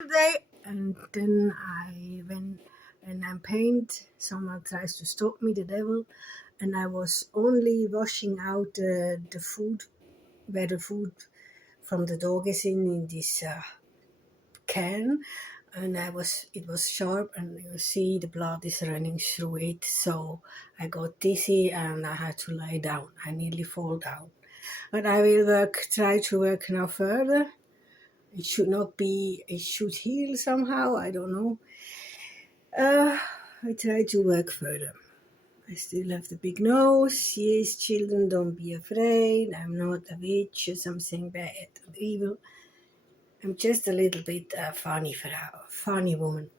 Today, and then when I'm paint, someone tries to stop me, the devil, and I was only washing out the food, where the food from the dog is in this can, and it was sharp, and you see the blood is running through it. So I got dizzy and I had to lie down. I nearly fall down, but I will try to work now further. It should not be, it should heal somehow, I don't know. I try to work further. I still have the big nose. Yes, children, don't be afraid. I'm not a witch or something bad or evil. I'm just a little bit funny woman.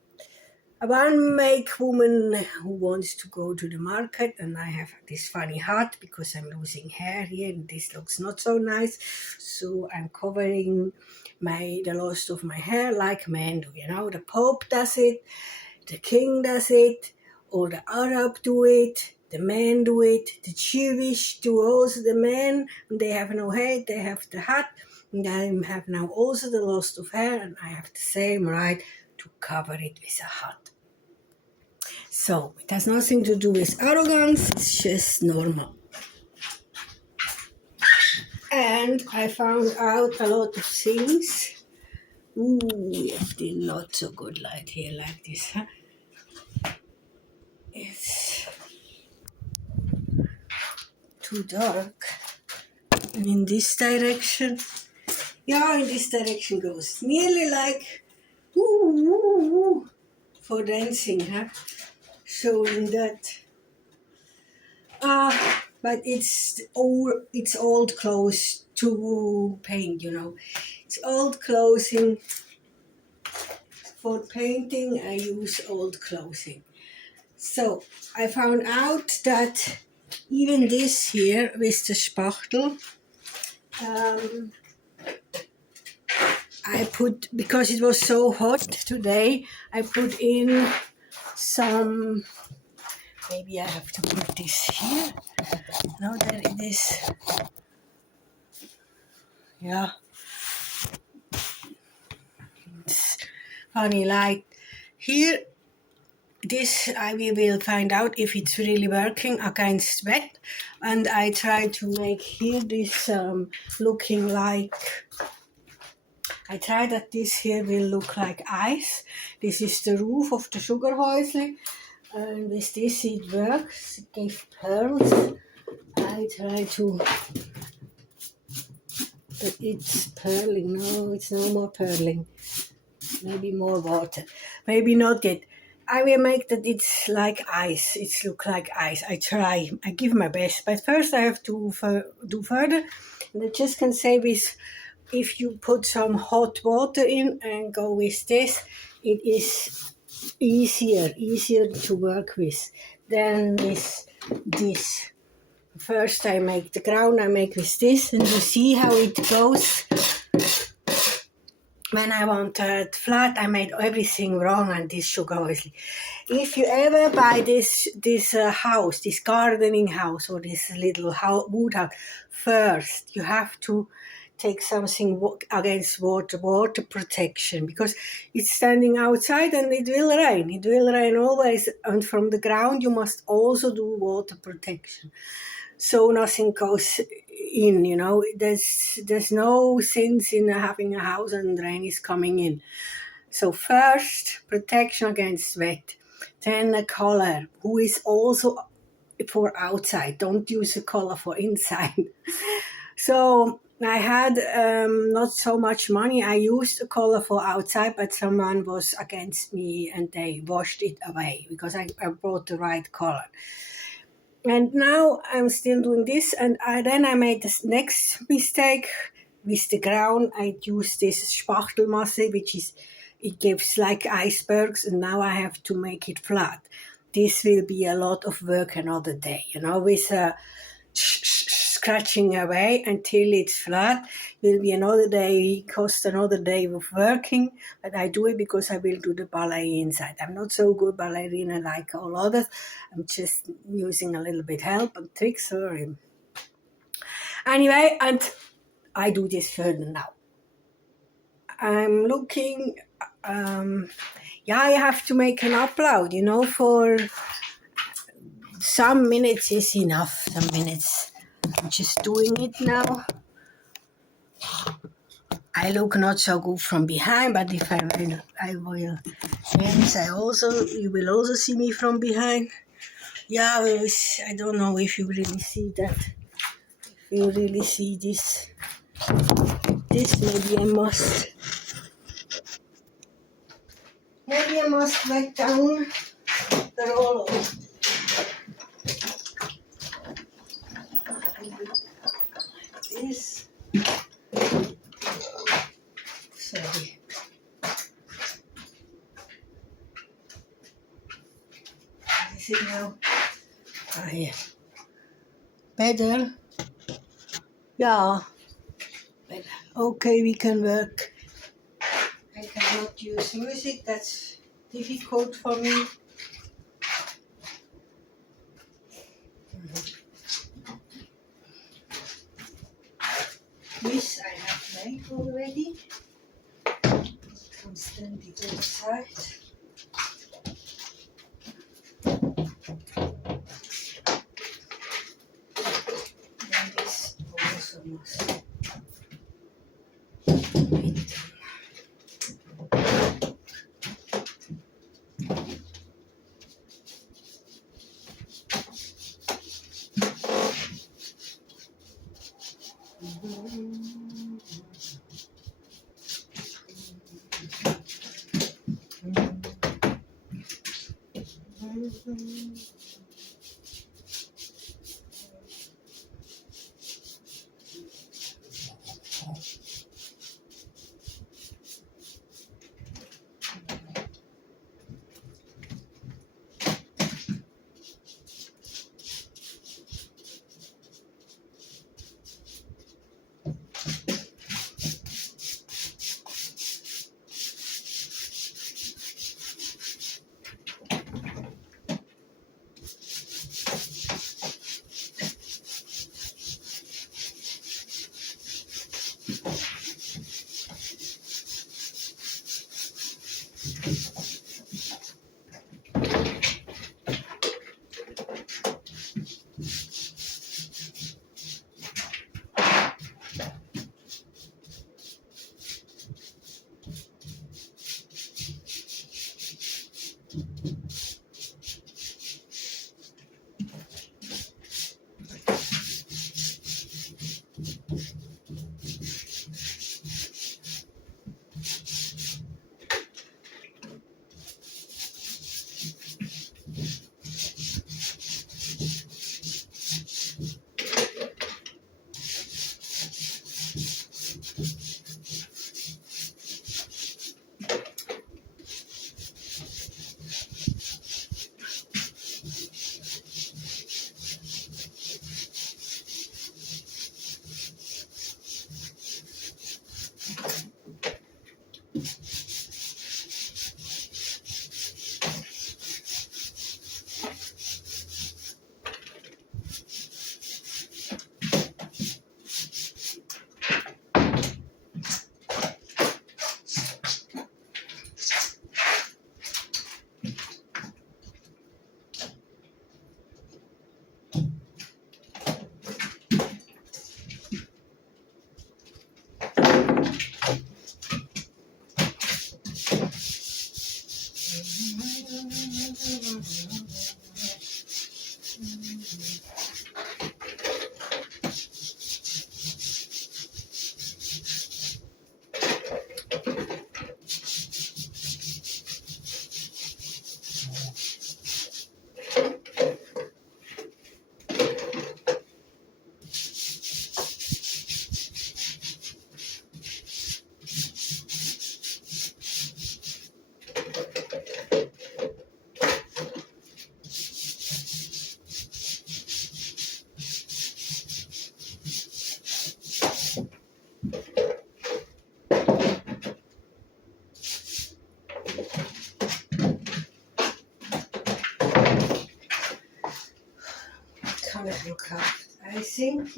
A one-make woman who wants to go to the market, and I have this funny hat because I'm losing hair here and this looks not so nice. So I'm covering the loss of my hair like men do. The Pope does it, the King does it, or the Arab do it, the men do it, the Jewish do also the men, and they have no hair, they have the hat, and I have now also the loss of hair, and I have the same right to cover it with a hat. So it has nothing to do with arrogance, it's just normal. And I found out a lot of things. Ooh, it's still not so good light here like this, huh? It's too dark. And in this direction, in this direction goes nearly like for dancing, huh? Showing that. But it's old clothes to paint, It's old clothing. For painting, I use old clothing. So I found out that even this here with the spachtel, I put, because it was so hot today, I put in some, maybe I have to put this here. Now that it is, yeah, it's funny light. Here, we will find out if it's really working against wet. And I try to make here this looking like, I try that this here will look like ice. This is the roof of the Suggar House. And with this it works, it gives pearls. I try to, but it's purling. No, it's no more purling. Maybe more water. Maybe not yet. I will make that it's like ice. It's look like ice. I try. I give my best. But first I have to do further. And I just can say with, if you put some hot water in and go with this, it is easier to work with than with this. First I make the ground, I make with this, and you see how it goes. When I wanted flat, I made everything wrong on this Suggar House. If you ever buy this house, this gardening house or this little wood house, first you have to take something against water protection, because it's standing outside and it will rain. It will rain always, and from the ground you must also do water protection. So nothing goes in, There's no sense in having a house and rain is coming in. So first, protection against wet. Then a color, who is also for outside. Don't use a color for inside. So I had not so much money. I used a color for outside, but someone was against me and they washed it away because I brought the right color. And now I'm still doing this, and then I made this next mistake with the ground. I used this Spachtelmasse, it gives like icebergs, and now I have to make it flat. This will be a lot of work another day, with scratching away until it's flat. Will be another day, cost another day of working, but I do it because I will do the ballet inside. I'm not so good ballerina like all others. I'm just using a little bit help and tricks. Sorry. Anyway, and I do this further now. I'm looking yeah, I have to make an upload, you know, for some minutes is enough, some minutes. I'm just doing it now. I look not so good from behind, but if I will dance, you will also see me from behind. Yeah, I don't know if you really see that. If you really see this, maybe I must let down the roller. This. Sorry. Is it now? Ah, yeah. Better? Yeah. Better. Okay, we can work. I cannot use music, that's difficult for me. This I have made already. I can stand it outside. And this also must. I think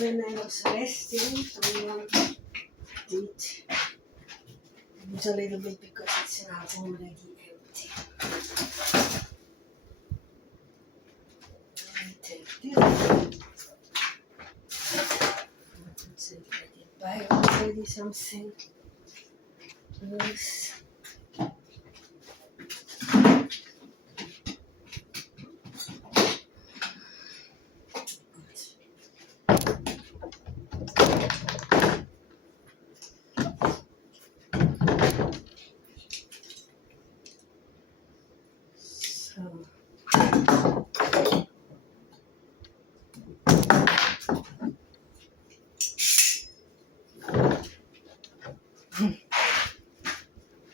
when I was resting, someone did a little bit because places are already empty. Let me take this. I did buy already something. This.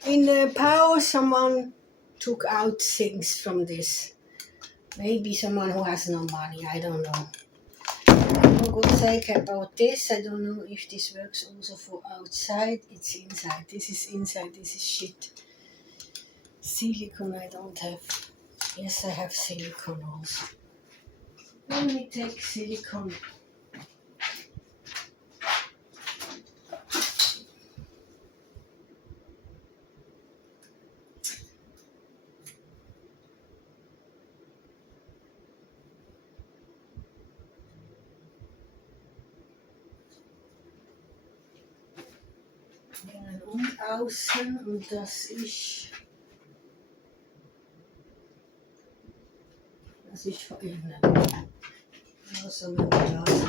In the pause, someone took out things from this. Maybe someone who has no money, I don't know. For God's sake about this, I don't know if this works also for outside. It's inside. This is inside, this is shit. Silicone I don't have. Yes, I have silicone also. Let me take silicone. Innen und außen und das ist von innen. Also mit das.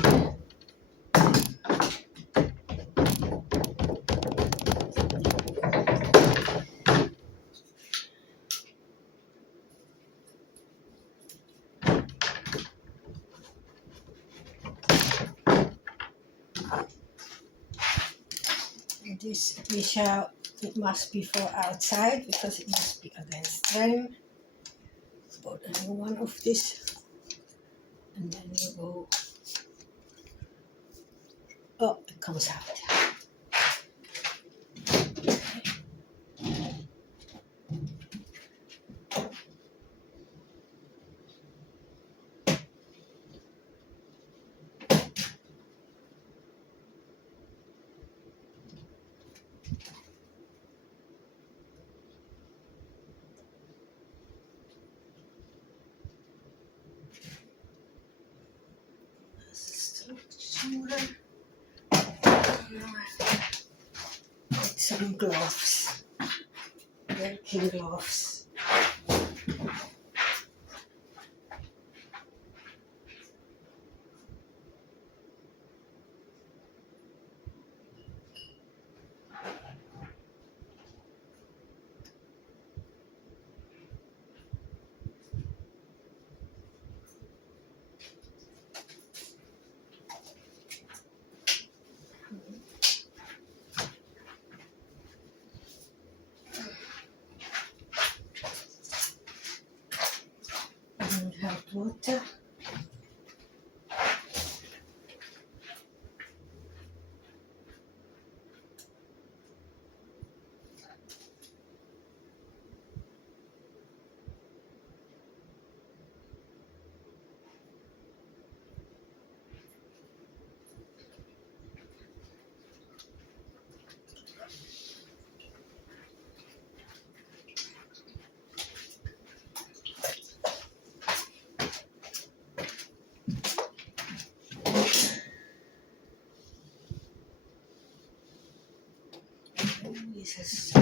This it must be for outside because it must be against rain. Bought a new one of this, and then you go. Oh, it comes out. With some gloves, working gloves. And hot water. Dieses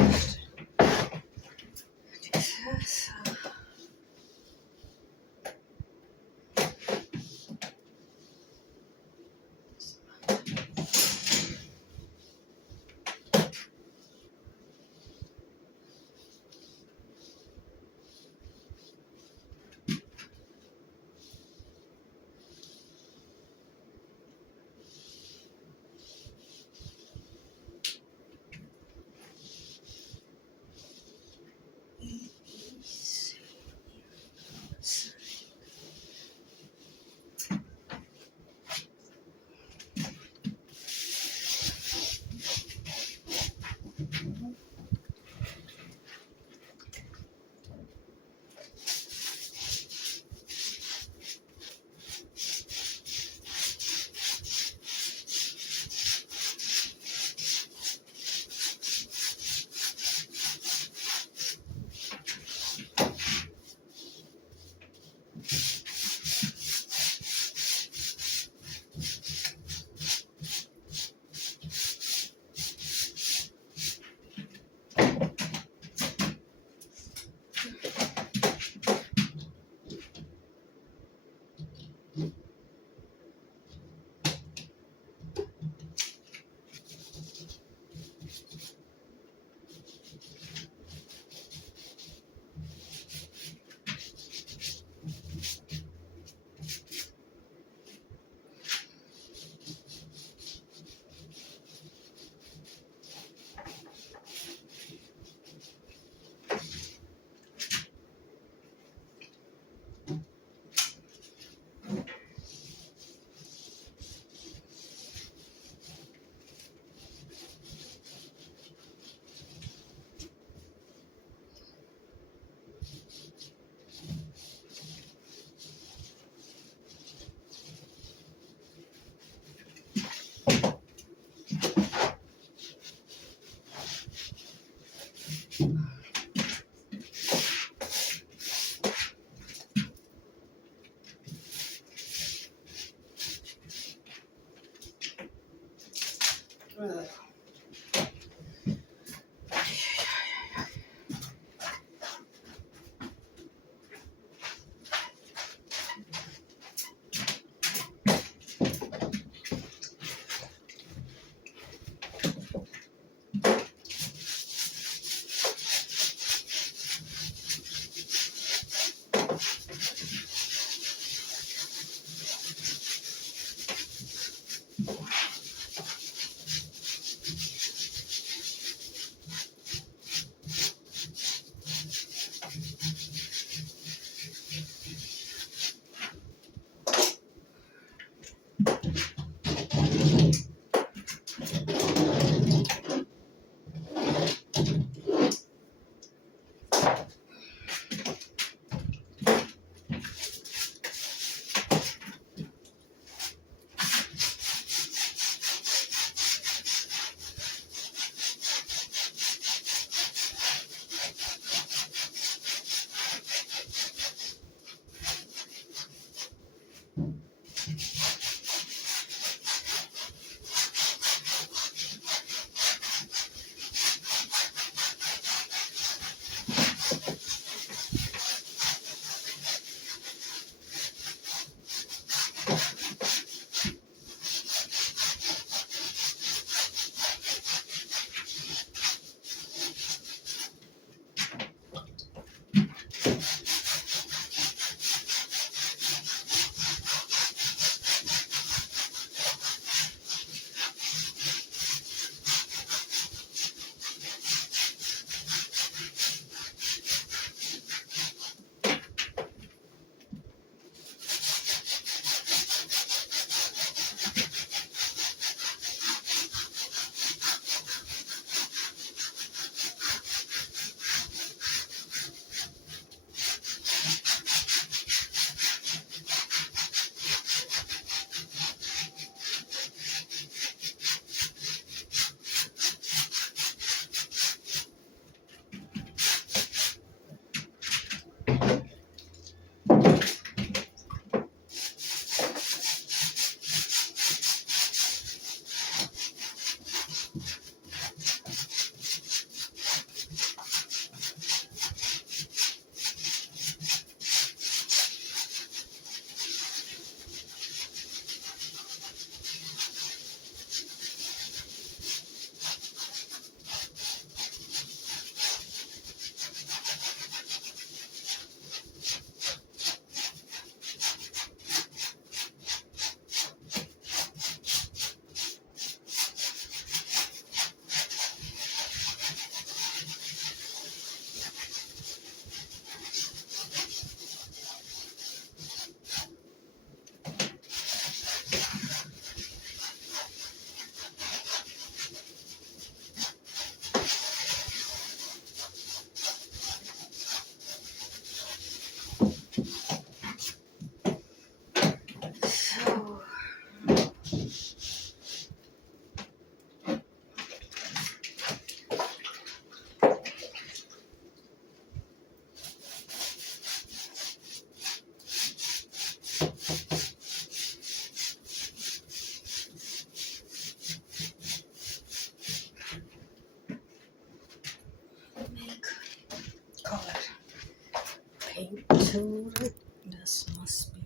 to it. This must be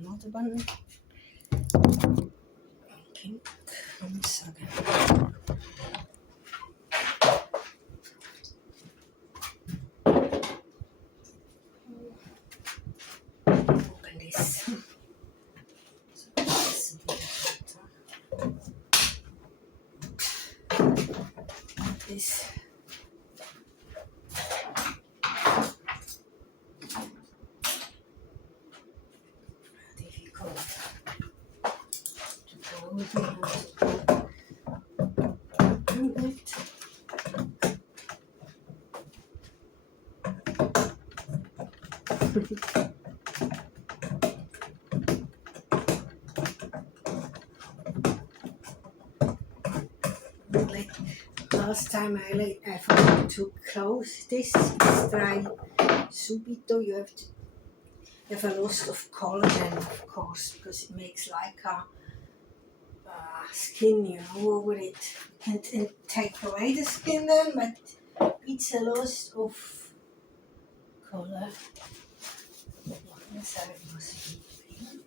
another one. Pink from Suggar. Open this. This. Difficult to go with me. Like last time I forgot to close this. It's dry subito. You have a loss of collagen, of course, because it makes like a skin, over it. You can take away the skin then, but it's a loss of color. Yes, I must be pink.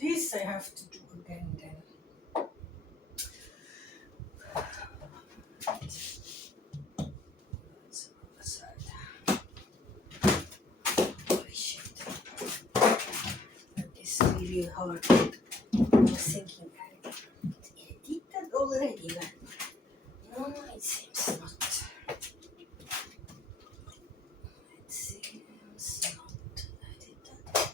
This I have to do again then. That's the side. Holy shit. That is really hard. I was thinking I did that already, but no, it seems not. It seems not. I did that.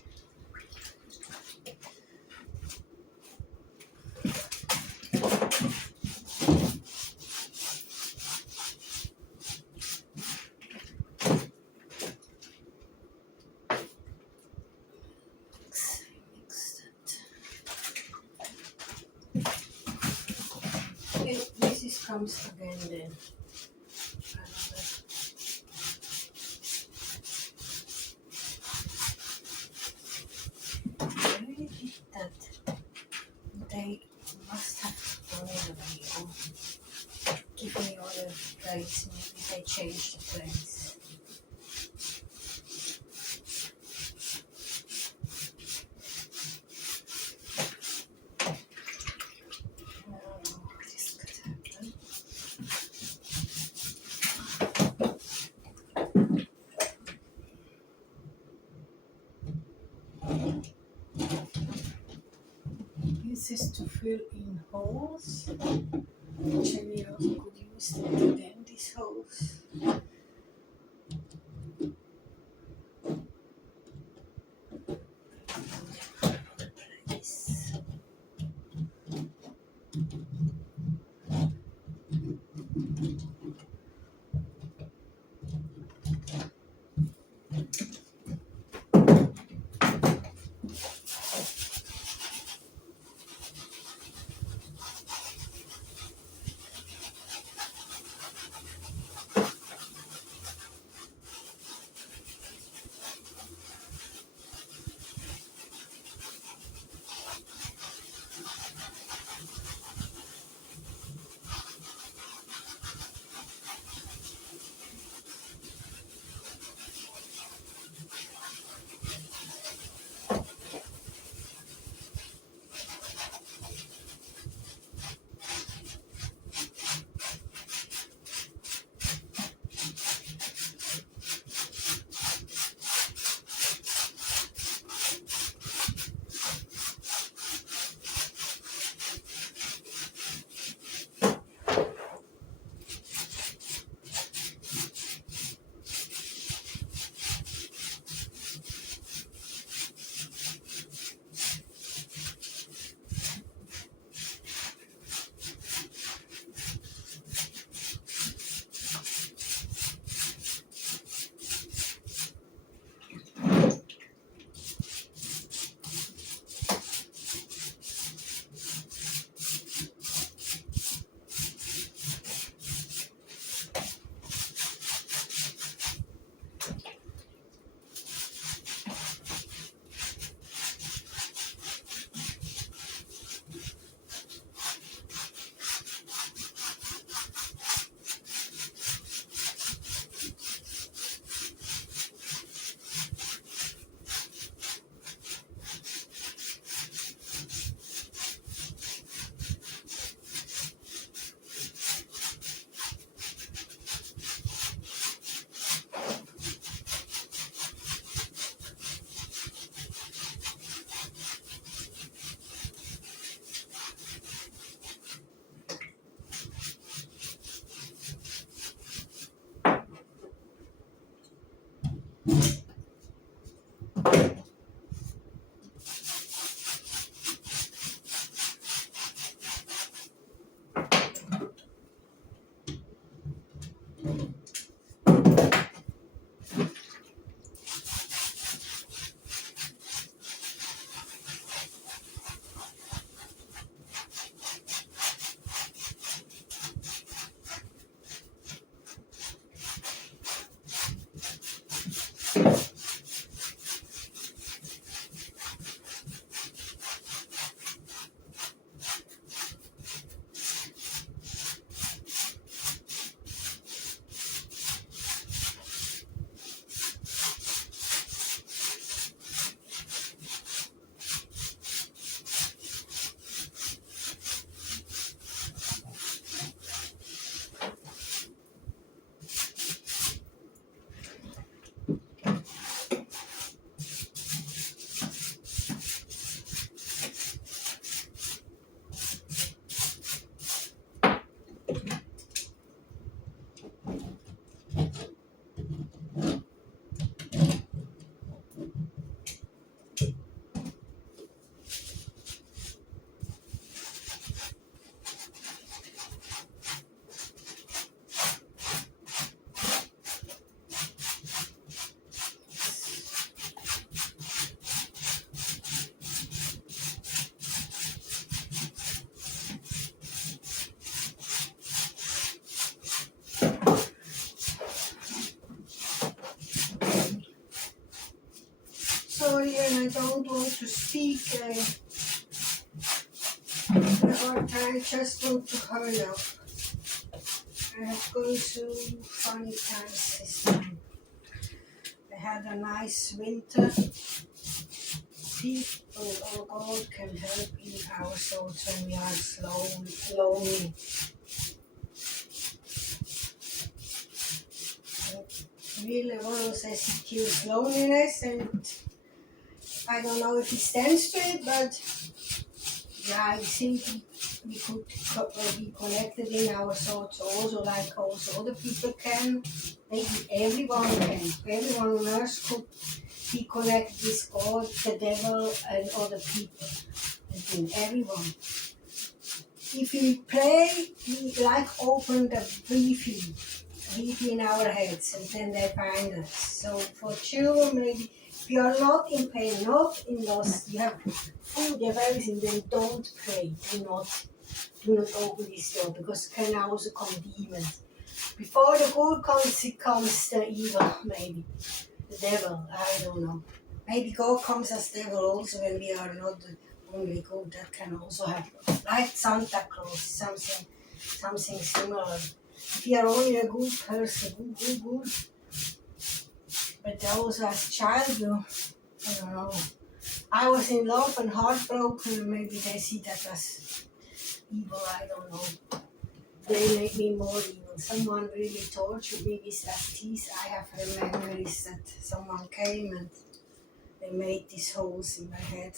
comes again then. I really think that they must have thrown away or give me other place. Maybe they changed the place. I don't know how this could happen. This is to fill in holes, which I also could use that again, these holes. Place. to speak. I just want to hurry up. I have gone through funny times this time. I had a nice winter. People or God can help in our thoughts when we are lonely. Really, one says it kills loneliness, and I don't know if he stands to it, but yeah, I think we could be connected in our thoughts also, like also other people can. Maybe everyone can. Everyone on earth could be connected with God, the devil, and other people. I think everyone. If we pray, we like open the Wi-Fi in our heads, and then they find us. So for children, maybe if you are not in pain, not in loss, you have food, you have everything, then don't pray. Do not open this door, because it can also come demons. Before the good comes, it comes the evil, maybe. The devil, I don't know. Maybe God comes as devil also when we are not only good. That can also happen. Like Santa Claus, something similar. If you are only a good person, good. But also as a child, I don't know. I was in love and heartbroken, maybe they see that as evil, I don't know. They make me more evil. Someone really tortured me with that teeth. I have memories that someone came and they made these holes in my head,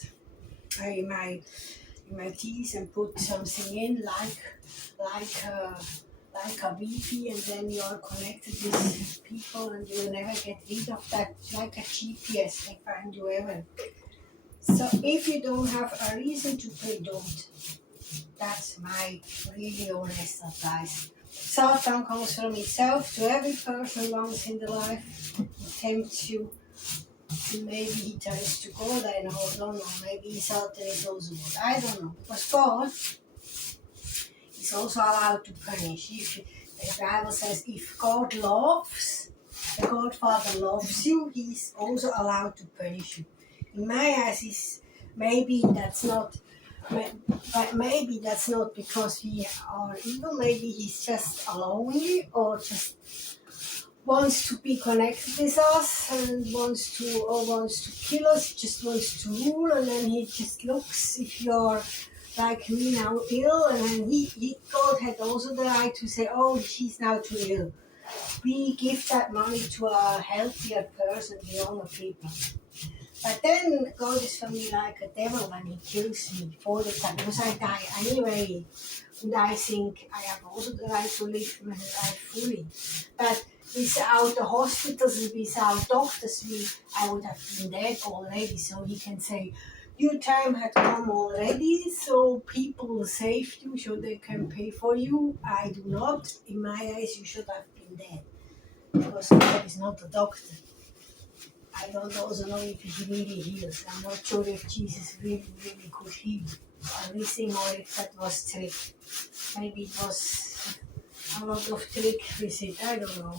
in my teeth, and put something in like a Wi-Fi, and then you are connected with people and you will never get rid of that. Like a GPS, they find you ever. So if you don't have a reason to pray, don't. That's my really honest advice. Satan comes from itself to every person once in the life. He tempts you. Maybe he tries to God, I don't know. Maybe Satan is also God. I don't know. Because God is also allowed to punish. The Bible says if God loves, the Godfather loves you, he's also allowed to punish you. In my eyes, maybe that's not because we are evil. Maybe he's just lonely, or just wants to be connected with us and wants to kill us, just wants to rule, and then he just looks if you're like me now ill, and then God had also the right to say, oh, she's now too ill. We give that money to a healthier person, younger people. But then God is for me like a devil when he kills me all the time, because I die anyway. And I think I have also the right to live my life fully. But without the hospitals and without doctors, I would have been dead already. So he can say, your time had come already, so people saved you, so they can pay for you. I do not. In my eyes, you should have been dead, because God is not a doctor. I don't also know if he really heals. I'm not sure if Jesus really could heal everything, or if that was trick. Maybe it was a lot of trick with it. I don't know.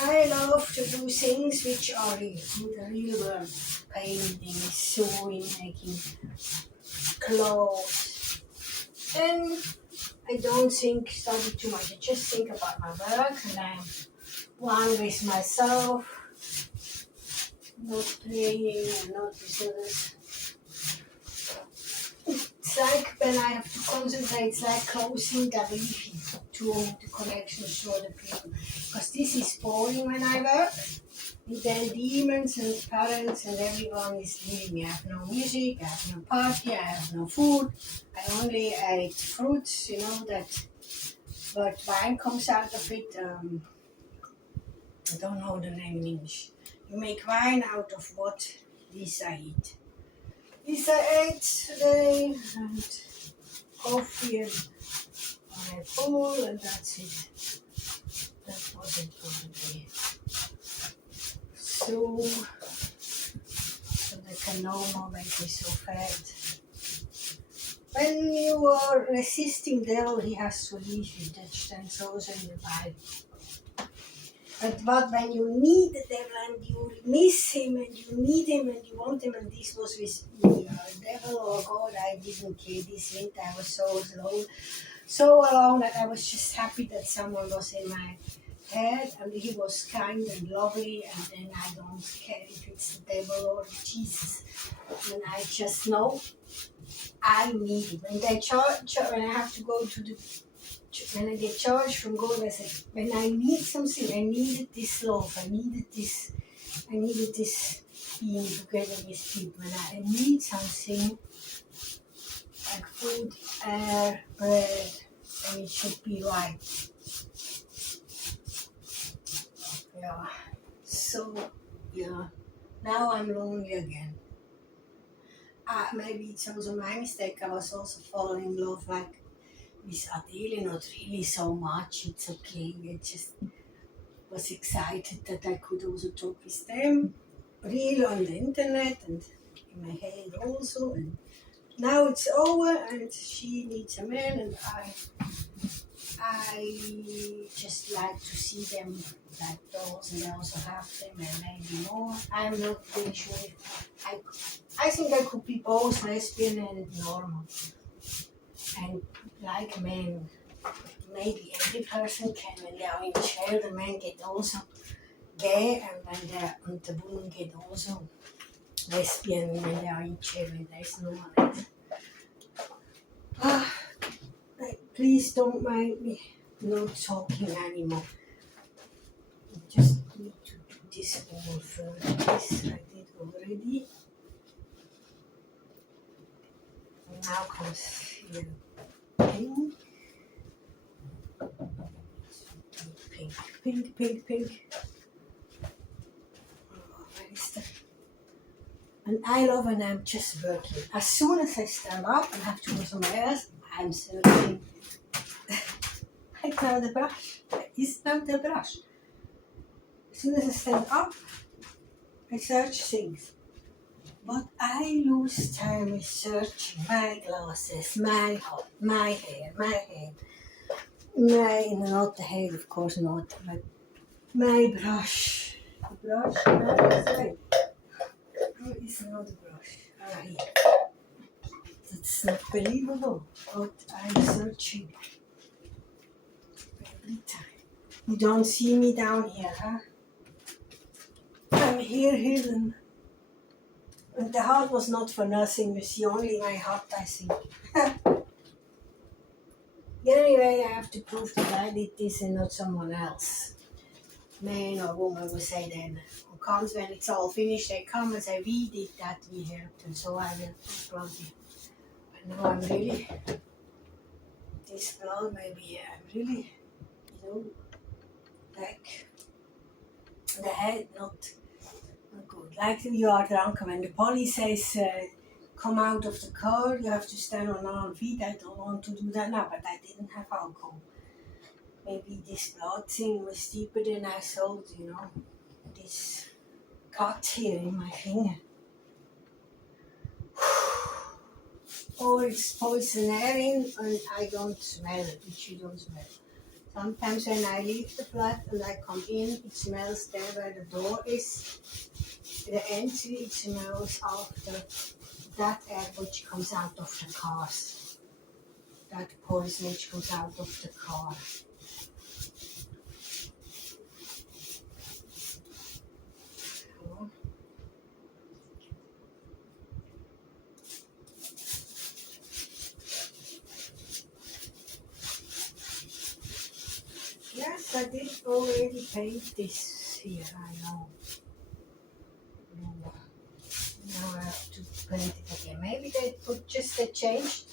I love to do things which are real, the real world. Painting, sewing, making clothes. And I don't study too much. I just think about my work, and I'm one with myself, not praying and not with others. It's like when I have to concentrate, it's like closing the Wi-Fi to the connections to other people. Because this is boring when I work. And then demons and parents and everyone is leaving me. I have no music, I have no party, I have no food. I only ate fruits, but wine comes out of it. I don't know the name in English. You make wine out of what this I eat. This I ate today, and coffee, and I had full, and that's it. That was it for the day. So they can no more make me so fat. When you are resisting devil, he has to leave you. That stands also in the Bible. But what when you need the devil and you miss him and you need him and you want him, and this was with me, devil or God, I didn't care. This winter I was so alone that I was just happy that someone was in my head and he was kind and lovely, and then I don't care if it's the devil or Jesus. And I just know I need it. When I have to go to the when I get charged from God, I said, when I need something, I needed this love, I needed this being together with people. When I need something like food, air, bread, and it should be right. Yeah. So, yeah. Now I'm lonely again. Maybe it's also my mistake. I was also falling in love like with Adele, not really so much. It's okay. I just was excited that I could also talk with them, real on the internet and in my head also. And now it's over, and she needs a man, and I just like to see them like dolls, and I also have them, and maybe more. I'm not really sure if I think I could be both lesbian and normal, and like men. Maybe every person can, when they are in jail, the men get also gay, and the women get also lesbian when they are in jail, and there's no one else. Please don't mind me not talking anymore. I just need to do this all further. This I did already. And now comes here pink. Pink. Oh, where is that? And I love when I'm just working. As soon as I stand up and have to go somewhere else, I'm searching. Like now the brush. Is now the brush. As soon as I stand up, I search things. But I lose time with searching my glasses, my hat, my hair, my head. Not the head, of course not, but my brush. The brush, where is another brush? Here. That's not believable, but I'm searching every time. You don't see me down here, huh? I'm here hidden. And the heart was not for nothing, it's only my heart, I think. Anyway, I have to prove that I did this and not someone else. Man or woman will say then, who comes when it's all finished, they come and say, we did that, we helped, and so I will blood you. But now I'm really, this blood maybe, I'm really, like the head not good. Like you are drunk, when the police says, come out of the car, you have to stand on all feet. I don't want to do that now, but I didn't have alcohol. Maybe this blood thing was deeper than I thought, this cut here in my finger. Or it's poison air in, and I don't smell it, which you don't smell. Sometimes when I leave the flat and I come in, it smells there where the door is. The entry, it smells after that air which comes out of the cars. That poison which comes out of the car. Yes, I did already paint this here, I know. Now I have to paint it again. Maybe they changed.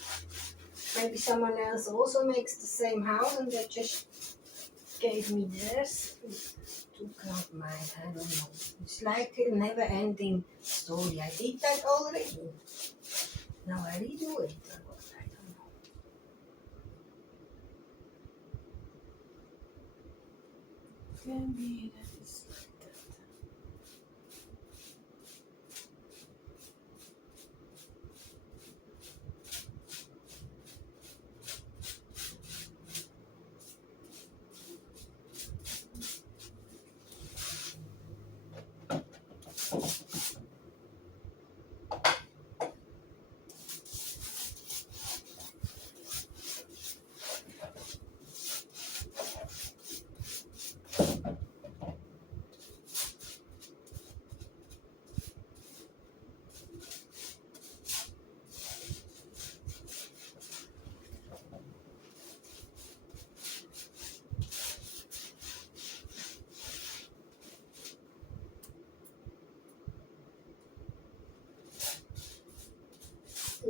Maybe someone else also makes the same house and they just gave me theirs. Took out mine, I don't know. It's like a never ending story. I did that already. Now I redo it. I don't know. Can be that is like that.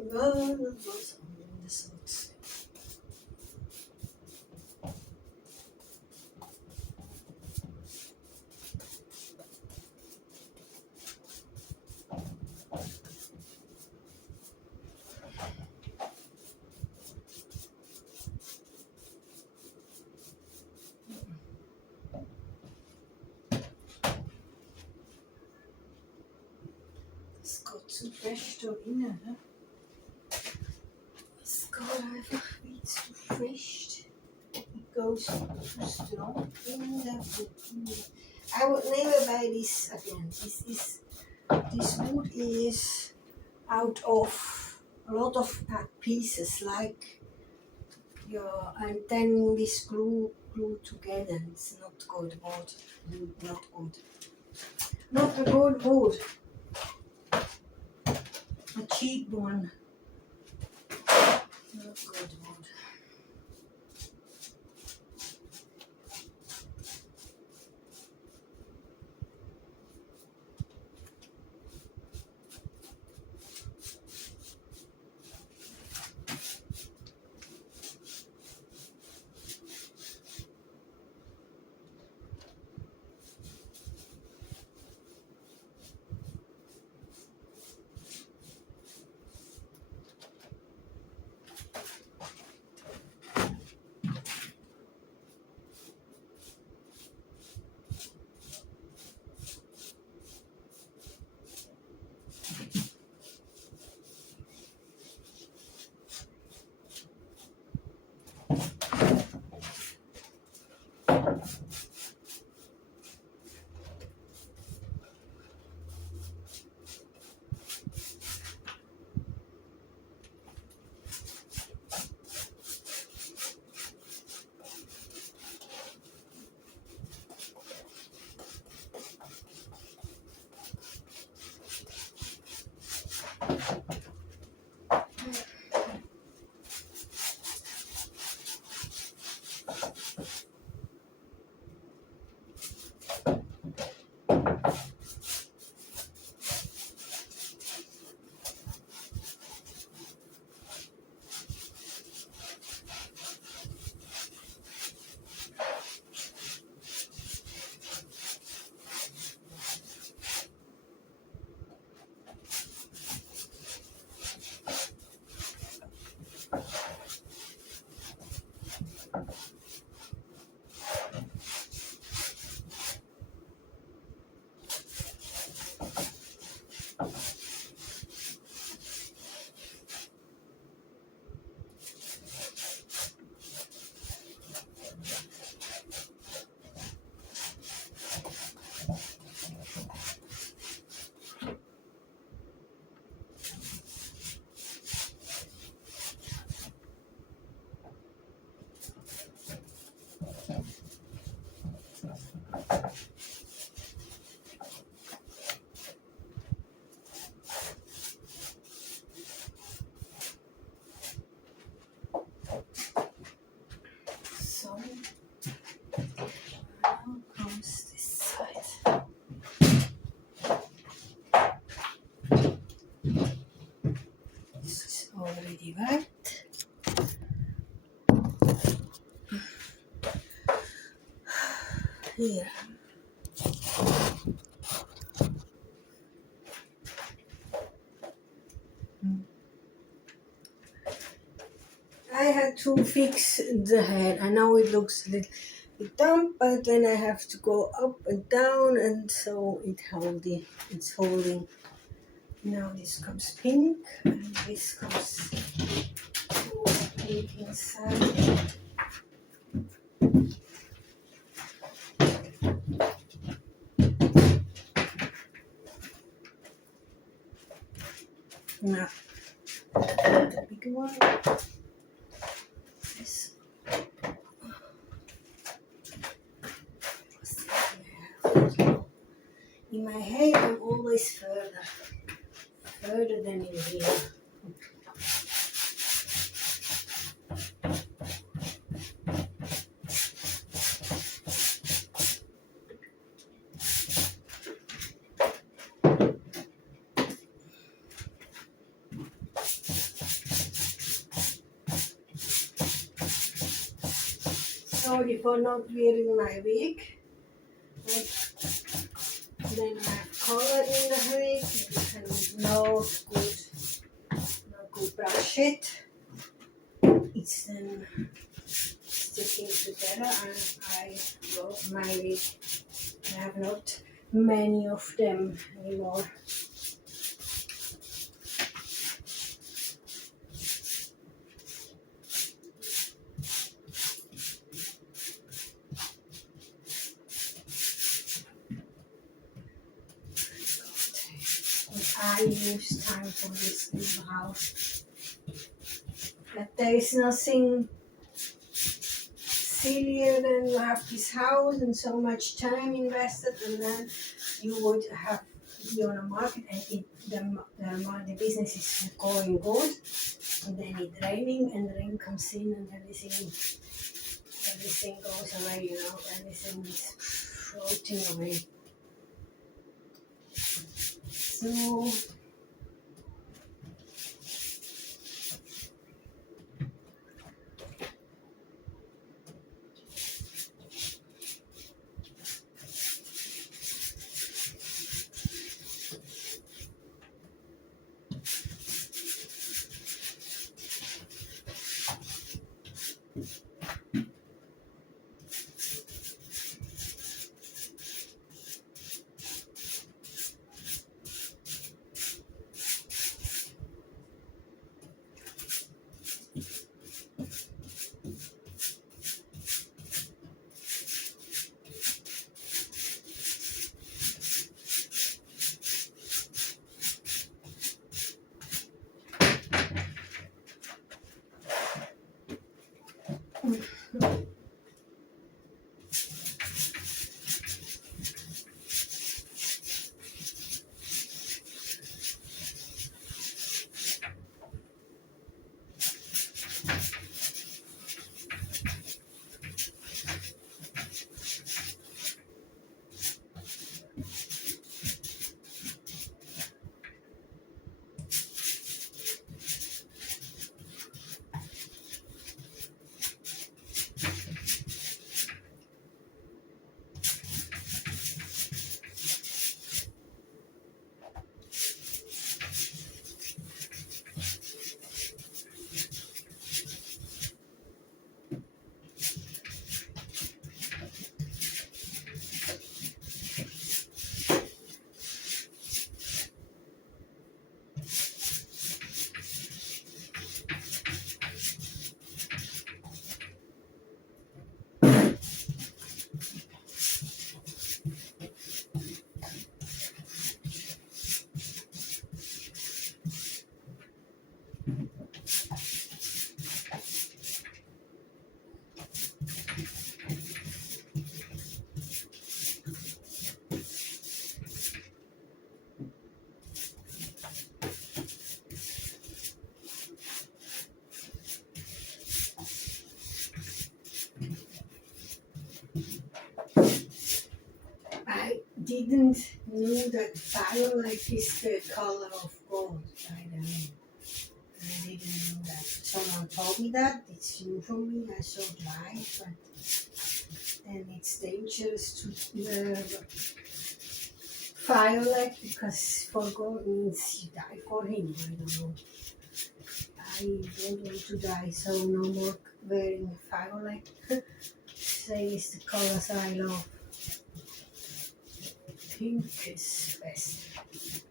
Was anderes. Das geht zu fest da rein. Ne? Es geht einfach viel zu fest. It goes too strong in the wood. I would never buy this again. This wood is out of a lot of pieces, like and then this glue together. It's not good wood. Not good. Not a good wood. A cheap one. Not good wood. Already wet. Here. I had to fix the head. I know it looks a little bit dumb, but then I have to go up and down, and so it's holding. Now this comes pink, and this comes pink inside. No. The big one. Yes. In my head, I'm always further than in here. Sorry for not wearing my wig. Then I have color in the wig. You can not good brush it. It's then sticking together, and I love my wig. I have not many of them anymore. I use time for this little house. But there is nothing sillier than you have this house and so much time invested, and then you would have be on a market and the business is going good, and then it's raining and the rain comes in and everything goes away, everything is floating away. So I didn't know that violet is the color of gold, by the way. I didn't know that. Someone told me that. It's new for me. I so dry, but then it's dangerous to wear violet because for gold means you die for him. I don't know. I don't want to die, so no more wearing violet. Says the colors I love. Pink is best. Pink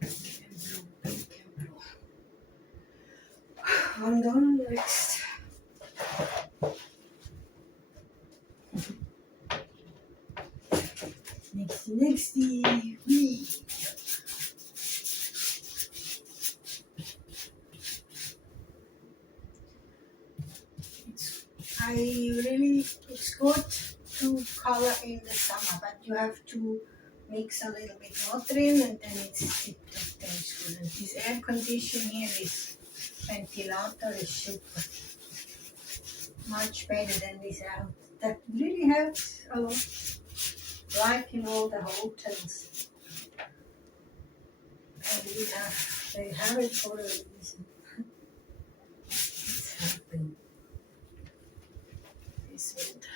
and blue, pink and blue. And on next. Nexty. Wee. it's good to color in the summer, but you have to mix a little bit water in and then it's good. And this air condition here, this ventilator is super. Much better than without. That really helps a lot. Like in all the hotels. They have it for a reason. It's helping. This winter.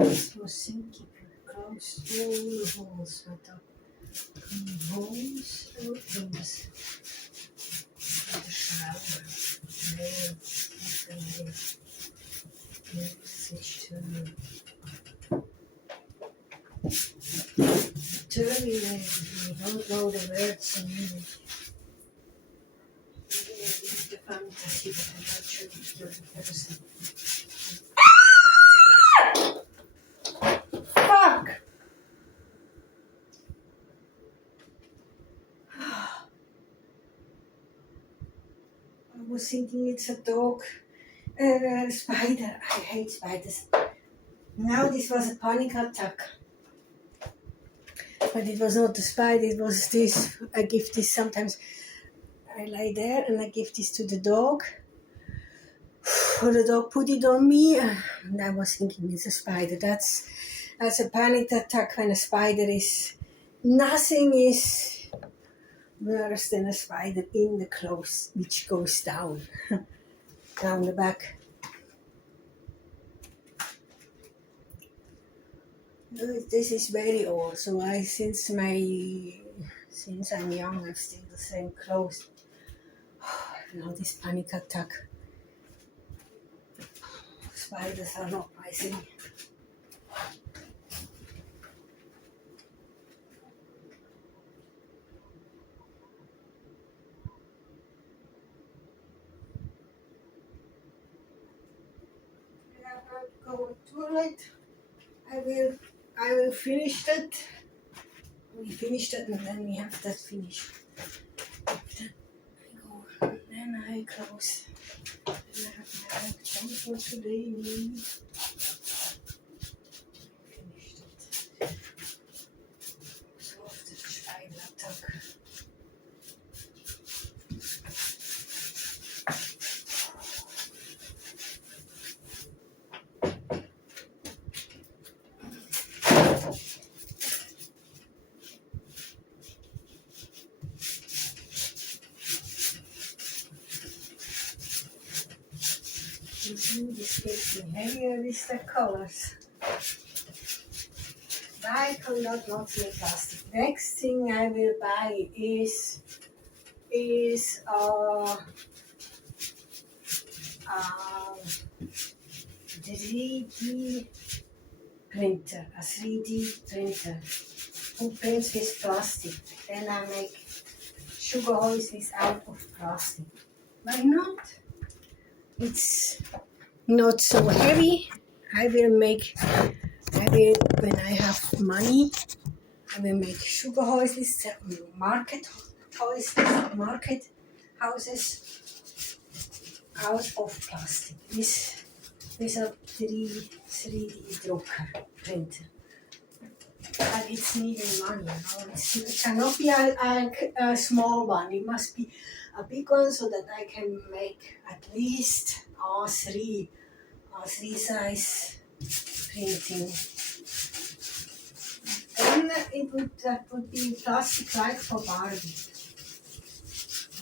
I was thinking close all the holes with the holes opens the shower. Turning you don't know the words in English. The fantasy, but I'm not sure if you're the person. Fuck! I was thinking it's a dog. Spider. I hate spiders. Now this was a panic attack. But it was not a spider, it was this. I give this sometimes. I lie there and I give this to the dog. The dog put it on me. And I was thinking it's a spider. That's a panic attack when a spider is. Nothing is worse than a spider in the clothes, which goes down the back. This is very old. So since I'm young, I've still the same clothes. Now this panic attack. Spiders are not my thing. I have to go to the toilet. I will finish that. We finish that and then we have that finished. Then I go, then I close. Then I have my work done for today. Finished it. So after the spider attack. This gets me heavier with the colors. I cannot not say plastic. Next thing I will buy is 3D printer, a 3D printer who prints with plastic. Then I make sugar houses out of plastic. Why not? It's not so heavy. When I have money, I will make sugar houses, market houses out of plastic with a 3D drucker printer. but it's needing money, it cannot be a small one. It must be a big one so that I can make at least A3 size printing. Then that would be plastic like for Barbie.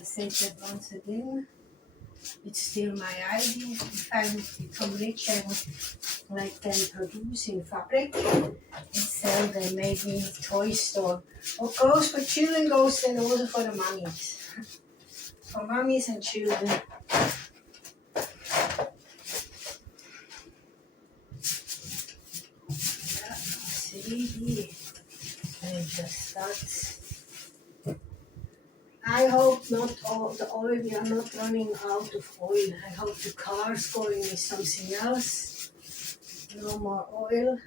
I said that once again. It's still my idea. If I would become rich, I would like them produce in fabric and sell them maybe in toy store. What goes for children goes then also for the mummies. For mummies and children. Yeah, see, and just starts. I hope not all the oil, we are not running out of oil. I hope the car's going with something else. No more oil.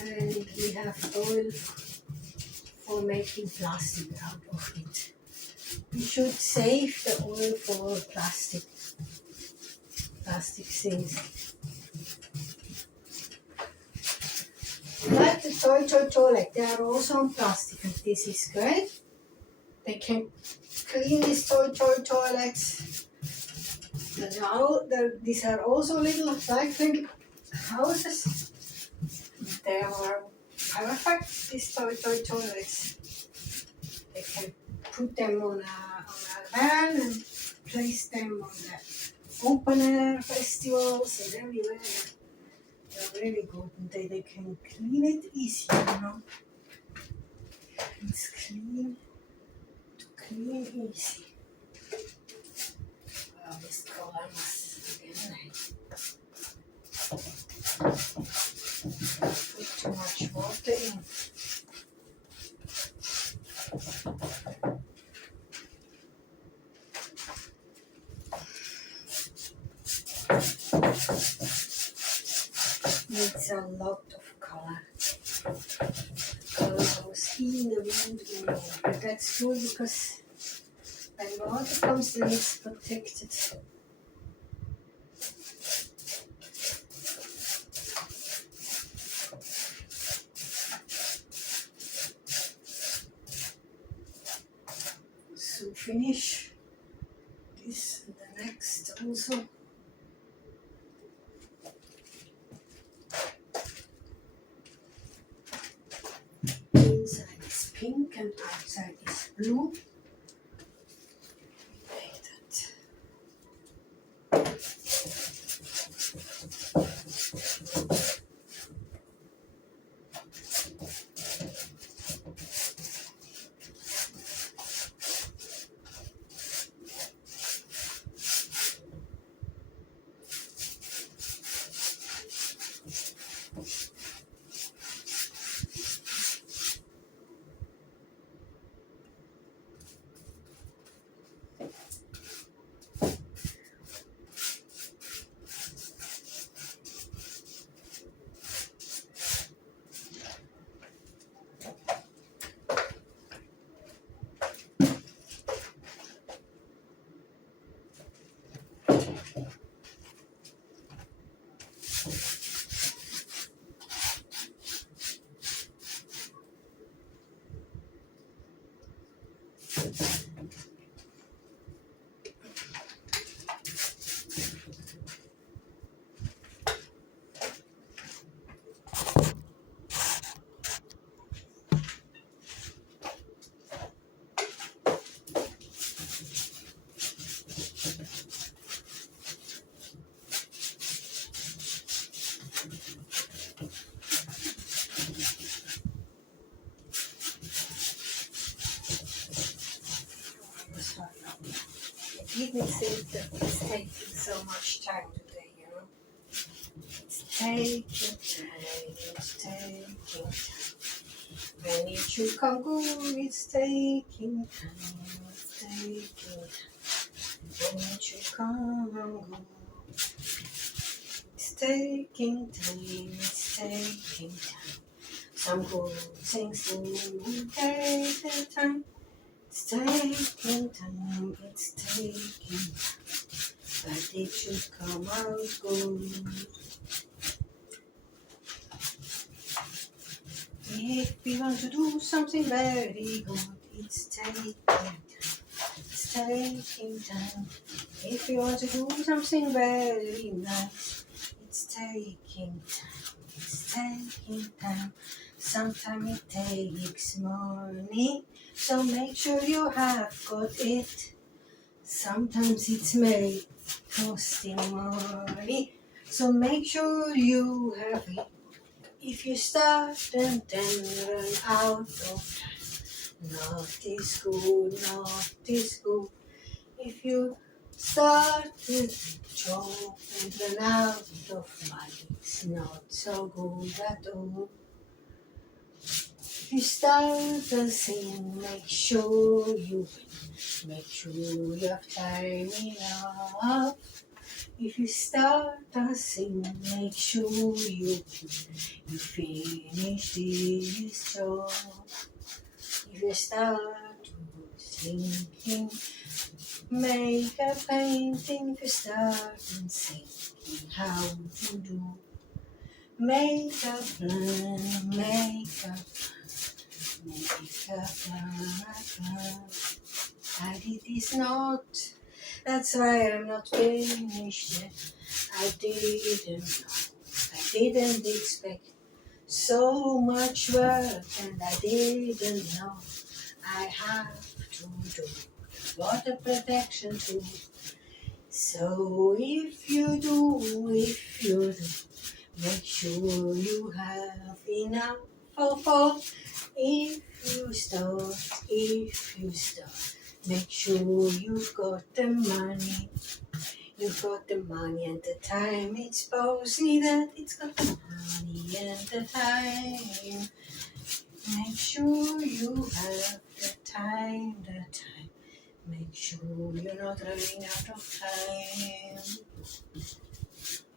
And we have oil for making plastic out of it. We should save the oil for plastic things. Like the toilet, they are also on plastic, and this is great. They can clean these toilets. These are also little cycling houses. They are perfect, these toilets. They can put them on a van and place them on the open air festivals and everywhere. They're really good, and they can clean it easy, It's clean easy. Well, this color must again put too much water in. Needs a lot of color. Color goes in the wind, but that's good because when water comes then it's protected. So finish this and the next also. Inside is pink and outside is blue. Like that. I didn't think that it's taking so much time today, It's taking time. When you should come go, it's taking time. When you should come go, it's taking time. Some good things will take their time. It's taking time, but it should come out good. If we want to do something very good, it's taking time. It's taking time. If we want to do something very nice, it's taking time. It's taking time. Sometimes it takes money, so make sure you have got it. Sometimes it's made costing money, so make sure you have it. If you start and then run out of time, not is good, not is good. If you start with a job and run out of money, it's not so good at all. If you start to sing, make sure you win. Make sure you have time enough. If you start to sing, make sure you finish this job. If you start to singing, make a painting. If you start and thinking how to do, make a plan, make a plan. And it is not. That's why I'm not finished yet. I didn't expect so much work, and I didn't know I have to do water protection too. So if you do, make sure you have enough of all. If you start, make sure you've got the money. You've got the money and the time. It's both needed. It's got the money and the time. Make sure you have the time. Make sure you're not running out of time.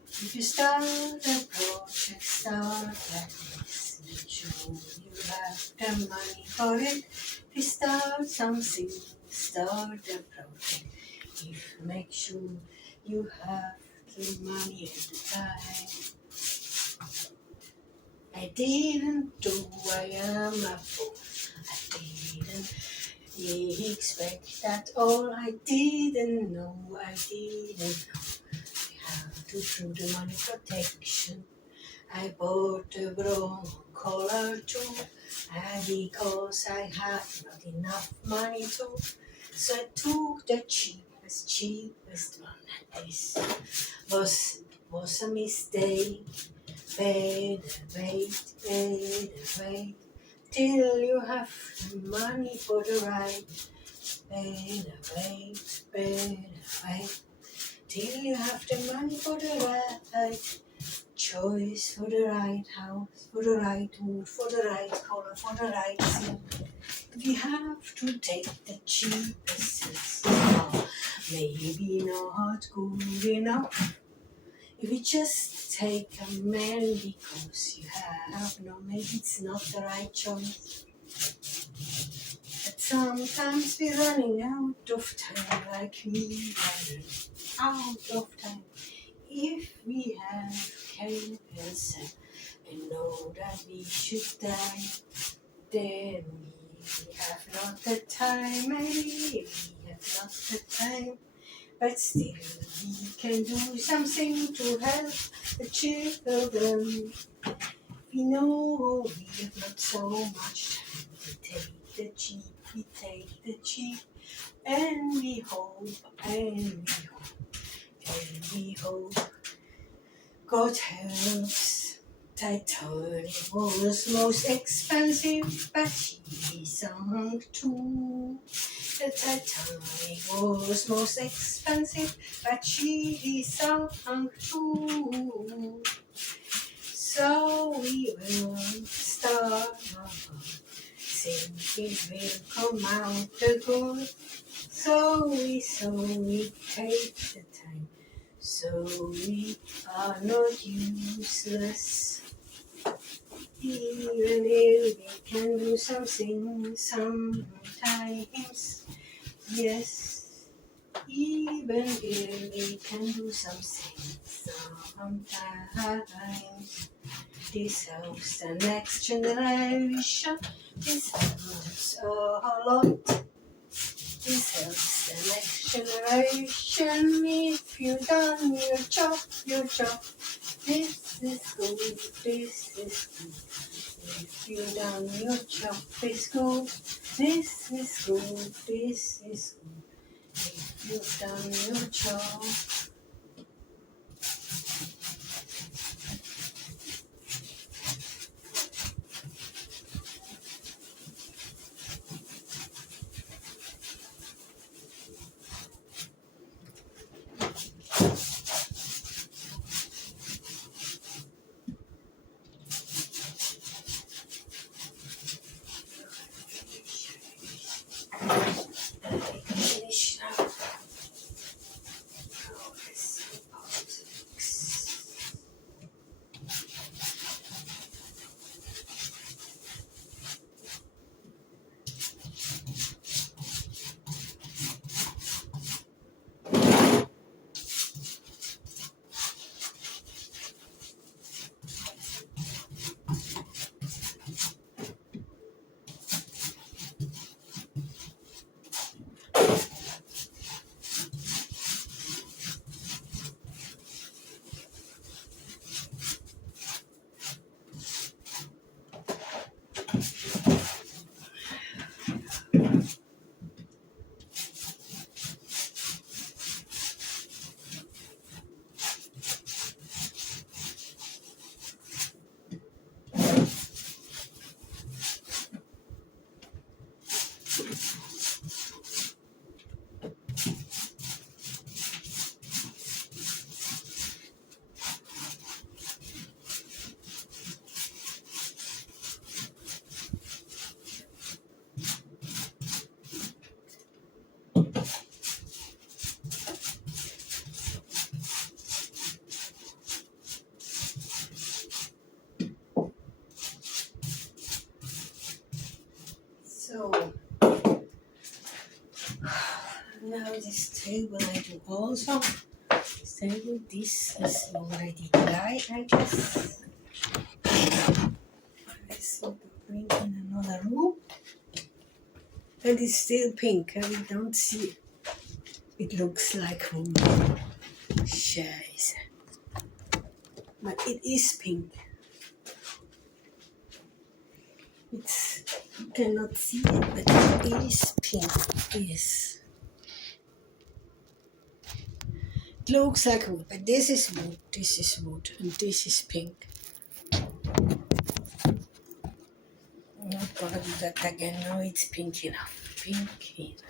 If you start a project, start like this. Make sure you have the money for it. If you start something, start a project. Make sure you have the money and the time. I didn't do, I am a fool. I didn't expect that all. I didn't know. I have to do the money protection. I bought a wrong collar too, and because I had not enough money to, so I took the cheapest one. And this was a mistake. Better wait till you have the money for the ride. Better wait till you have the money for the ride. Choice for the right house, for the right wood, for the right color, for the right thing. We have to take the cheapest. Maybe not good enough. If you just take a man because you have no, maybe it's not the right choice. But sometimes we're running out of time, like me running out of time. If we have cancer and know that we should die, then we have not the time, maybe we have not the time. But still, we can do something to help the children. We know we have not so much time. We take the cheap, and we hope, God helps. Titel was most expensive, but she sunk too. The Titanic was most expensive, but she sunk too. So we will start sinking will come out the good. So we take the time. So we are not useless. Even if we can do something sometimes. Yes, even if we can do something sometimes. This helps the next generation. This helps a lot. This helps the next generation. If you've done your job, this is good, this is good. If you've done your job, it's good, this is good, this is good. If you've done your job. So now this table I do also. This table, this is already dry, I guess. Let's bring in another room. And it's still pink, and we don't see it. It looks like wool. Scheiße. But it is pink. It's, you cannot see it, but it is pink. Yes. It looks like wood, but this is wood, and this is pink. I'm not gonna do that again. Now it's pink enough. Pink enough.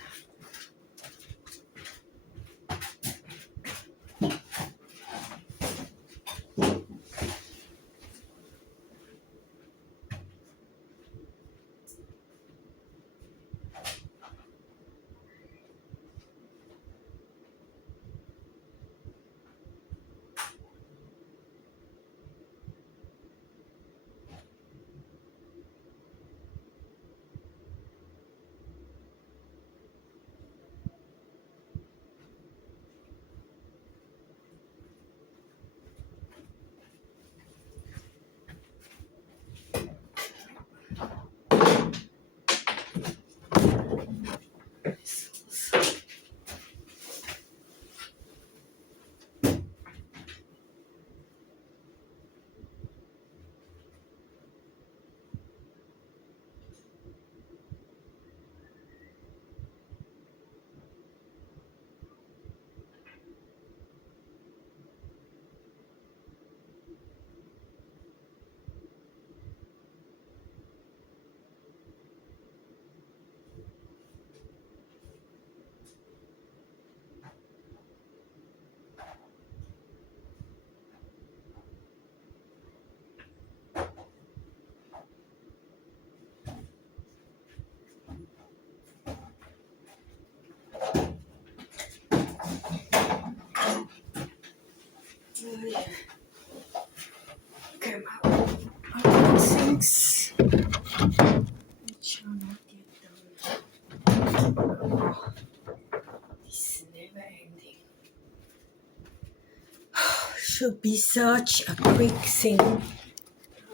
should be such a quick thing.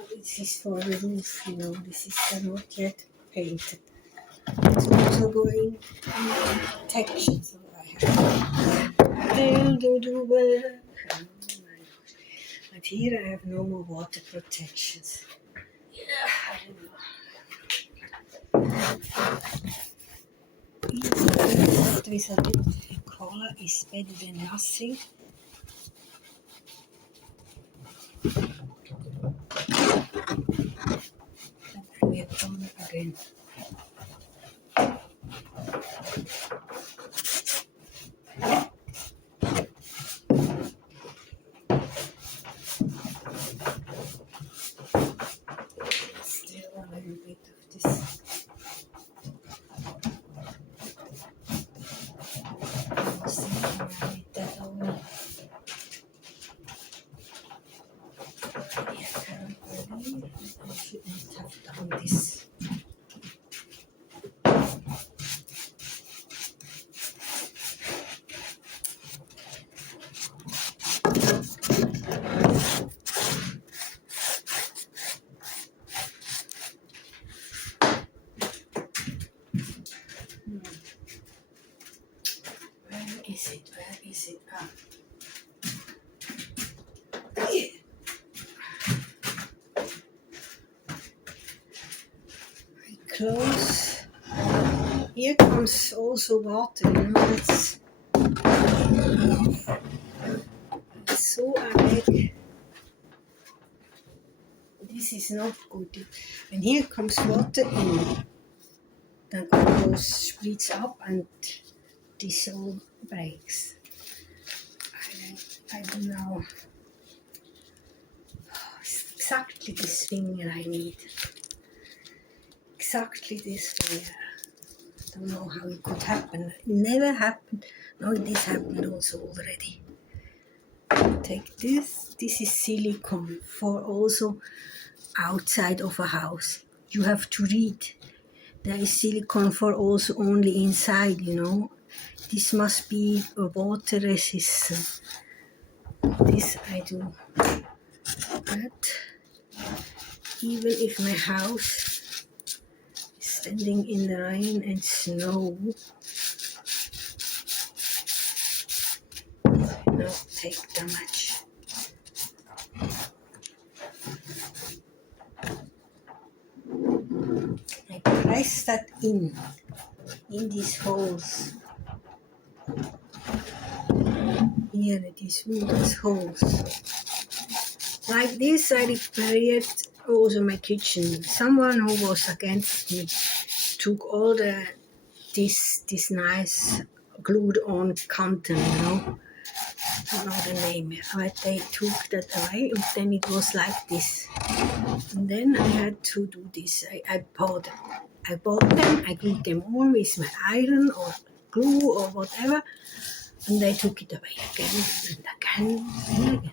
This is for the roof, you know, this is not yet painted. It's also going in protection, so I have they'll do well. Oh my gosh. But here I have no more water protections. Yeah, I don't know. With a little color is better than nothing. And we are going again. Still a little bit of this. That over. I can't believe I shouldn't have done this. Where is it? Where is it? Ah. Yeah. I close. Here comes also water, you know, it's so big. This is not good. When here comes water in, then all those splits up and this all breaks. I don't know. It's exactly this finger I need. Exactly this finger. I don't know how it could happen. It never happened. No, this happened also already. Take this. This is silicone for also outside of a house. You have to read. There is silicone for also only inside, you know. This must be a water resistant. This I do. But even if my house is standing in the rain and snow, not take damage. I press that in these holes. Here it is, these holes. Like this I repaired also my kitchen. Someone who was against me took all this nice glued on content, you know. I don't know the name, but they took that away and then it was like this. And then I had to do this. I bought them, I glued them on with my iron or glue or whatever, and they took it away again and again and again.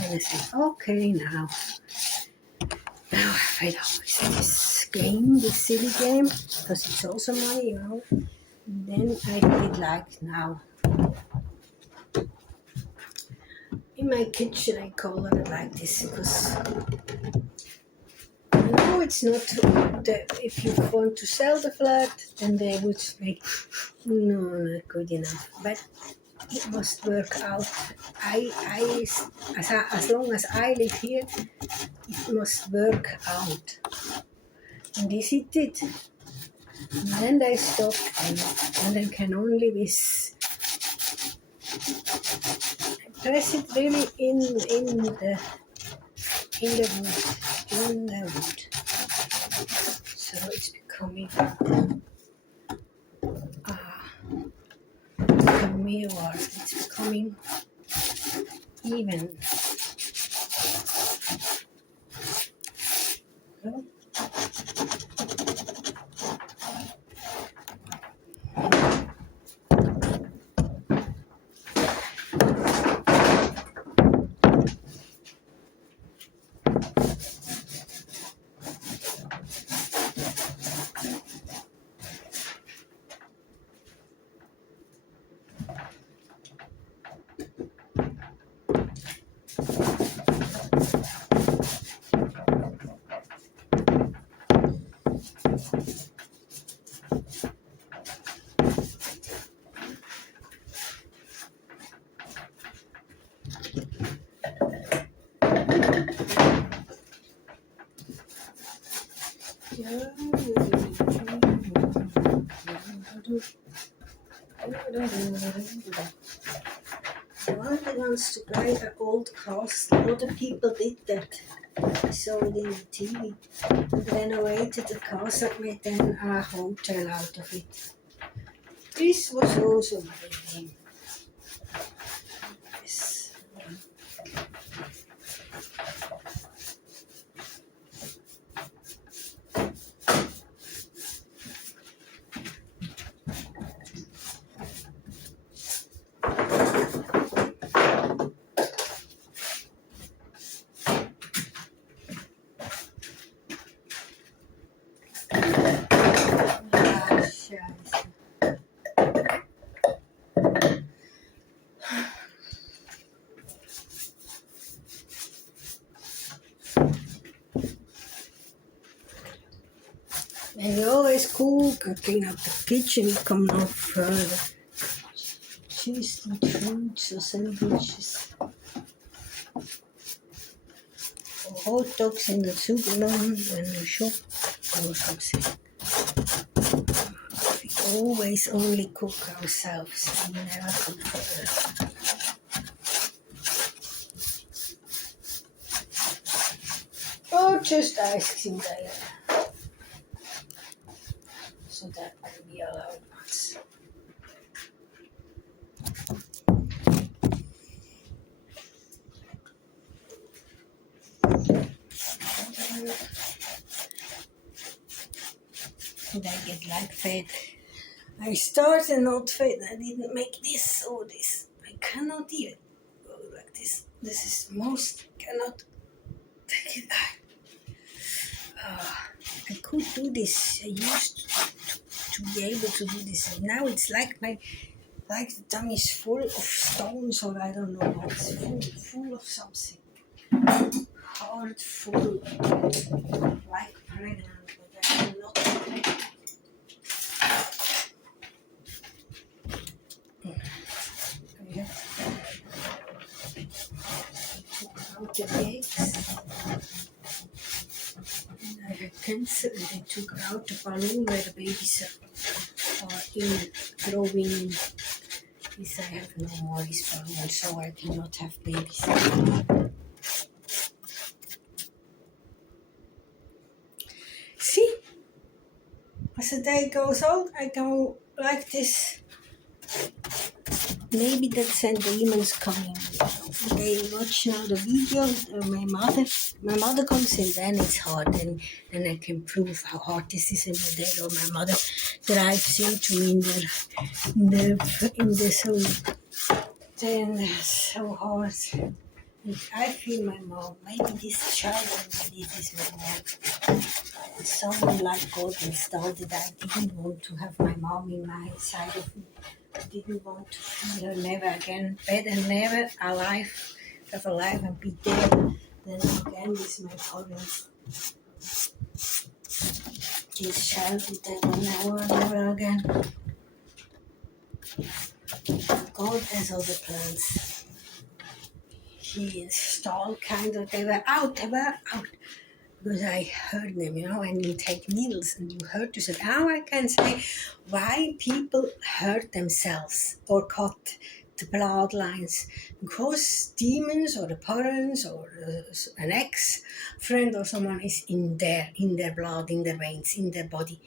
And I said, okay, now I'm fed up with this game, this silly game, because it's also money, you know. And then I did like now. In my kitchen, I color it like this because no, it's not. If you want to sell the flat, then they would make no, not good enough. But it must work out. As long as I live here, it must work out. And this it did. And then they stopped, and then can only with. Press it really in the wood, so it's becoming mirror. It's becoming even. No? One wants to buy an old castle. Other people did that. I saw it in the TV. And renovated the castle, made then a hotel out of it. This was also my dream. Yes. When you always cook and clean up the kitchen, you come no further. Just eat fruits or sandwiches. Or hot dogs in the supermarket when you shop or something. We always only cook ourselves. We never come further. Or just ice cream there. So that can be allowed once. And I get like fat. I started not fat. I didn't make this or this. I cannot even go like this. This is most cannot take it out. I could do this. I used to be able to do this. Now it's like the tummy is full of stones, or I don't know what. It's full of something. Hard, full, like pregnant, but I am not pregnant. I took out the eggs. And I had cancer, and they took out the balloon where the babies are growing in. This I have no more this balloon, so I cannot have babies. See, as the day goes on, I go like this. Maybe that's when demons coming. They watch now the video. My mother comes in. Then it's hard. Then I can prove how hard this is. And my dad or my mother drives into me in the soul. Then it's so hard. And I feel my mom. Maybe this child already is my mom. Someone like God installed it. I didn't want to have my mom in my side of me. I didn't want to feel her never again. Better never alive, have alive and be dead than again with my parents. This child will never again. God has other plans. He installed they were out. Because I heard them, when you take needles and you hurt yourself. Now I can say why people hurt themselves or cut the bloodlines. Because demons or the parents or an ex-friend or someone is in their blood, in their veins, in their body.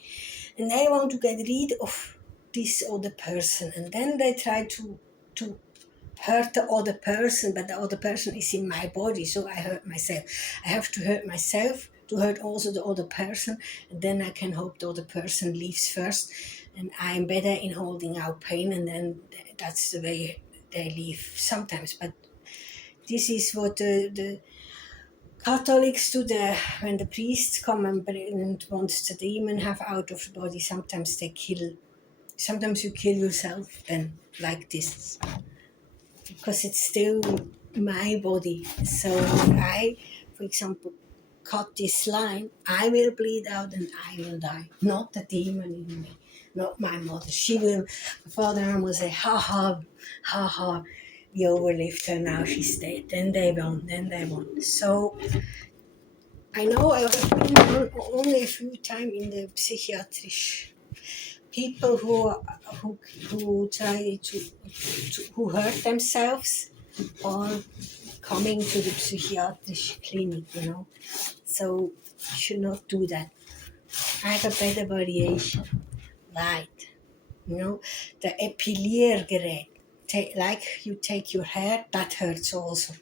And they want to get rid of this other person. And then they try to hurt the other person, but the other person is in my body, so I hurt myself. I have to hurt myself to hurt also the other person, and then I can hope the other person leaves first, and I'm better in holding out pain, and then that's the way they leave sometimes. But this is what the Catholics do. When the priests come and wants the demon have out of the body, sometimes they kill. Sometimes you kill yourself then, like this. Because it's still my body. So if I, for example, cut this line, I will bleed out and I will die. Not the demon in me, not my mother. My father will say, ha ha, we overlived her, now she's dead. Then they won. So I know I have been only a few times in the psychiatric. People who try who hurt themselves, or coming to the psychiatric clinic, So you should not do that. I have a better variation. Light. The Epiliergerät. Like you take your hair, that hurts also.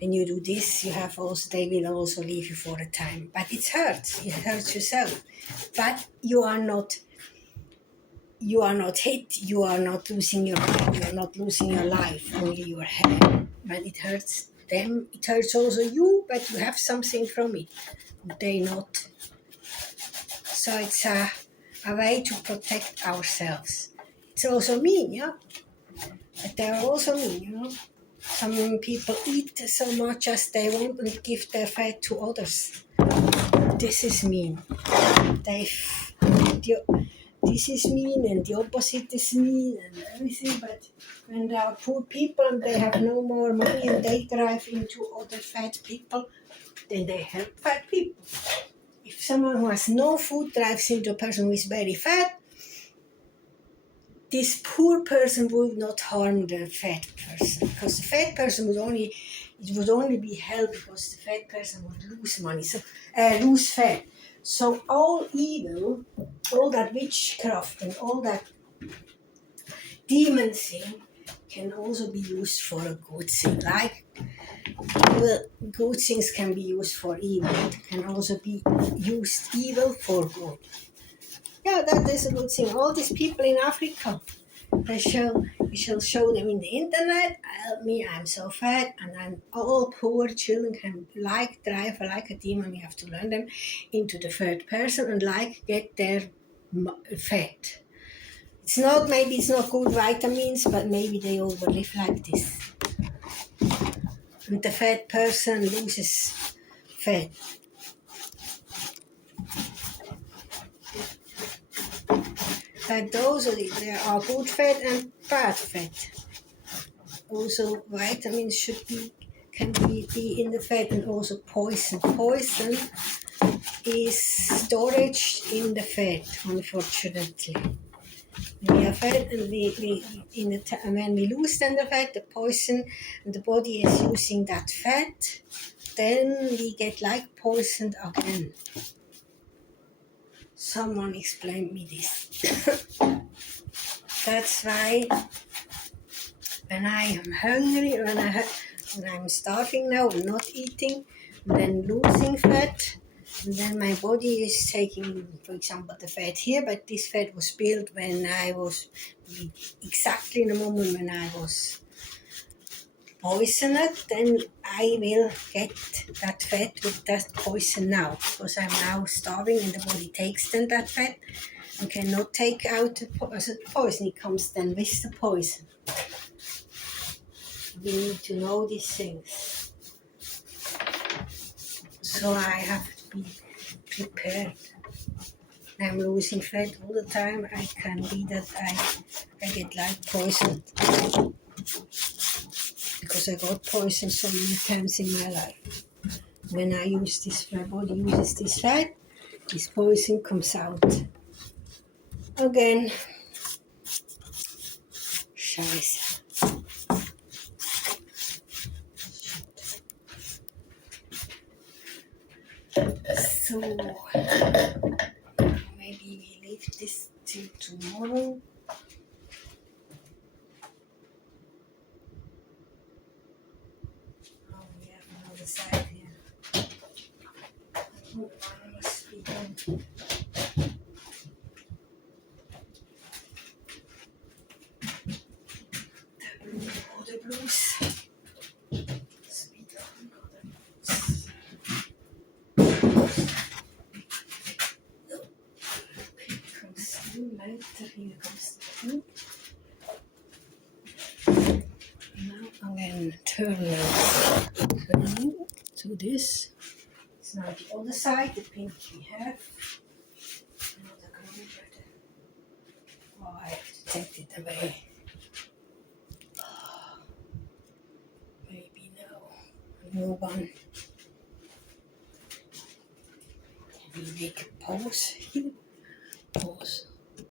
When you do this, they will also leave you for a time. But it hurts yourself. But you are not hit, you are not losing your life, only your hair. But it hurts them, it hurts also you, but you have something from it. They not. So it's a way to protect ourselves. It's also mean, yeah? But they are also mean, Some people eat so much as they want and give their fat to others. This is mean. This is mean and the opposite is mean and everything, but when there are poor people and they have no more money and they drive into other fat people, then they help fat people. If someone who has no food drives into a person who is very fat, this poor person would not harm the fat person, because the fat person would only be helped because the fat person would lose money, lose fat. So all evil, all that witchcraft and all that demon thing can also be used for a good thing. Like good things can be used for evil, it can also be used evil for good. Yeah, that is a good thing. All these people in Africa, we shall show them in the internet. Help me, I'm so fat, and then all poor children can drive like a demon. We have to learn them into the third person and get their fat. Maybe it's not good vitamins, but maybe they overlive like this. And the fat person loses fat. But there are good fat and bad fat. Also, vitamins can be in the fat, and also poison. Poison is storage in the fat, unfortunately. We are fat, and when we lose then the fat, the poison, and the body is using that fat, then we get like poisoned again. Someone explained me this. That's why when I am hungry, when I'm starving now and not eating, then losing fat, and then my body is taking, for example, the fat here, but this fat was built when I was exactly in the moment when I was poisoned, then I will get that fat with that poison now, because I'm now starving and the body takes then that fat and cannot take out the poison. It comes then with the poison. We need to know these things. So I have to be prepared. I'm losing fat all the time. I can be that I get like poisoned. Because I got poisoned so many times in my life. When my body uses this fat, this poison comes out. Again. Scheiße. So, maybe we leave this till tomorrow. Oh, we have another side here. One must be done. The blues. Sweet blues. Here comes the blue. Now again turning to this. It's now the other side, the pink we have. Another green. Oh, I have to take it away. Maybe no. A new one. We make a pause here. Pause.